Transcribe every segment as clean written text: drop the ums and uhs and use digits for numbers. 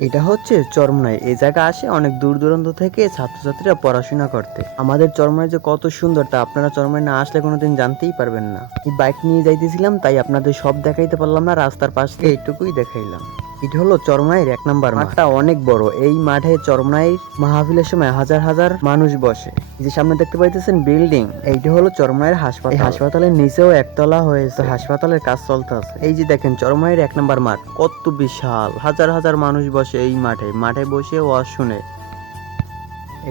এটা হচ্ছে চরমনাই। এই জায়গা আসে অনেক দূর দূরান্ত থেকে ছাত্রছাত্রীরা পড়াশোনা করতে। আমাদের চরমনাই যে কত সুন্দর তা আপনারা চরমনাই না আসলে কোনোদিন জানতেই পারবেন না। এই বাইক নিয়ে যাইতেছিলাম তাই আপনাদের সব দেখাইতে পারলাম না, রাস্তার পাশ থেকে এইটুকুই দেখাইলাম। এটা হলো চরমনাইয়ের ১ নাম্বার মাঠটা অনেক বড়। এই মাঠে চরমনাইর মাহফিলের সময় হাজার হাজার মানুষ বসে। এই যে সামনে দেখতে পাইতেছেন বিল্ডিং, এইটা হলো চরমনাইয়ের হাসপাতাল। এই হাসপাতালের নিচেও একতলা হয়েছে, হাসপাতালের কাজ চলতেছে। এই যে দেখেন চরমনাইয়ের ১ নাম্বার মাঠ কত বিশাল, হাজার হাজার মানুষ বসে এই মাঠে, মাঠে বসে ওয়াজ শুনে।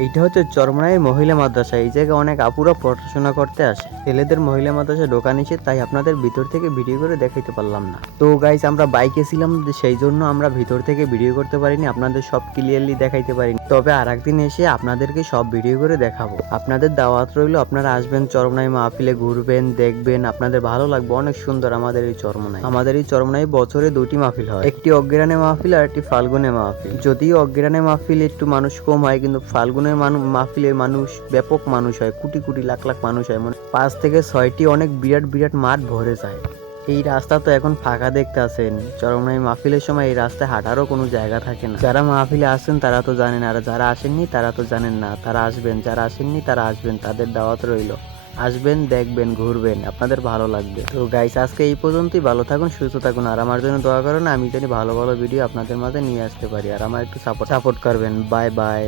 এইটা হচ্ছে চরমনাইয়ের মহিলা মাদ্রাসা। এই জায়গায় অনেক আপুরা পড়াশোনা করতে আসে। ছেলেদের মহিলা মাদ্রাসা ঢোকা নিষেধ, তাই আপনাদের ভিতর থেকে ভিডিও করে দেখাইতে পারলাম না। তো গাইস আমরা বাইকে ছিলাম, সেই জন্য আমরা ভিতর থেকে ভিডিও করতে পারিনি, আপনাদের সব ক্লিয়ারলি দেখাইতে পারিনি। তবে আরেকদিন এসে আপনাদেরকে সব ভিডিও করে দেখাবো। আপনাদের দাওয়াত রইল, আপনারা আসবেন চরমনাই মাহফিলে, ঘুরবেন, দেখবেন, আপনাদের ভালো লাগবে। অনেক সুন্দর আমাদের এই চরমনাই। আমাদের এই চরমনাই বছরে 2টি মাহফিল হয়, একটি অগ্রাণে মাহফিল আর একটি ফাল্গুনে মাহফিল। যদিও অগ্রাণে মাহফিল একটু মানুষ কম হয়, কিন্তু ফাল্গুনের মাহফিলে মানুষ ব্যাপক মানুষ হয়, কোটি কোটি লাখ লাখ মানুষ হয়, মানে 5 থেকে 6টি অনেক বিরাট বিরাট মাঠ ভরে যায়। এই রাস্তা তো এখন ফাঁকা দেখতে আছেন। চরমনাই মাহফিলের সময় এই রাস্তায় হাঁটারও কোনো জায়গা থাকে না। যারা মাহফিলে আসেন তারা তো জানেন, আর যারা আসেননি তারা তো জানেন না। তারা আসবেন, যারা আসেননি তারা আসবেন, তাদের দাওয়াত রইল। আসবেন, দেখবেন, ঘুরবেন, আপনাদের ভালো লাগবে। তো গাইস আজকে এই পর্যন্তই। ভালো থাকুন, সুস্থ থাকুন, আর আমার জন্য দোয়া করুন, আমি জানি ভালো ভালো ভিডিও আপনাদের মাঝে নিয়ে আসতে পারি, আর আমার একটু সাপোর্ট করবেন। Bye bye.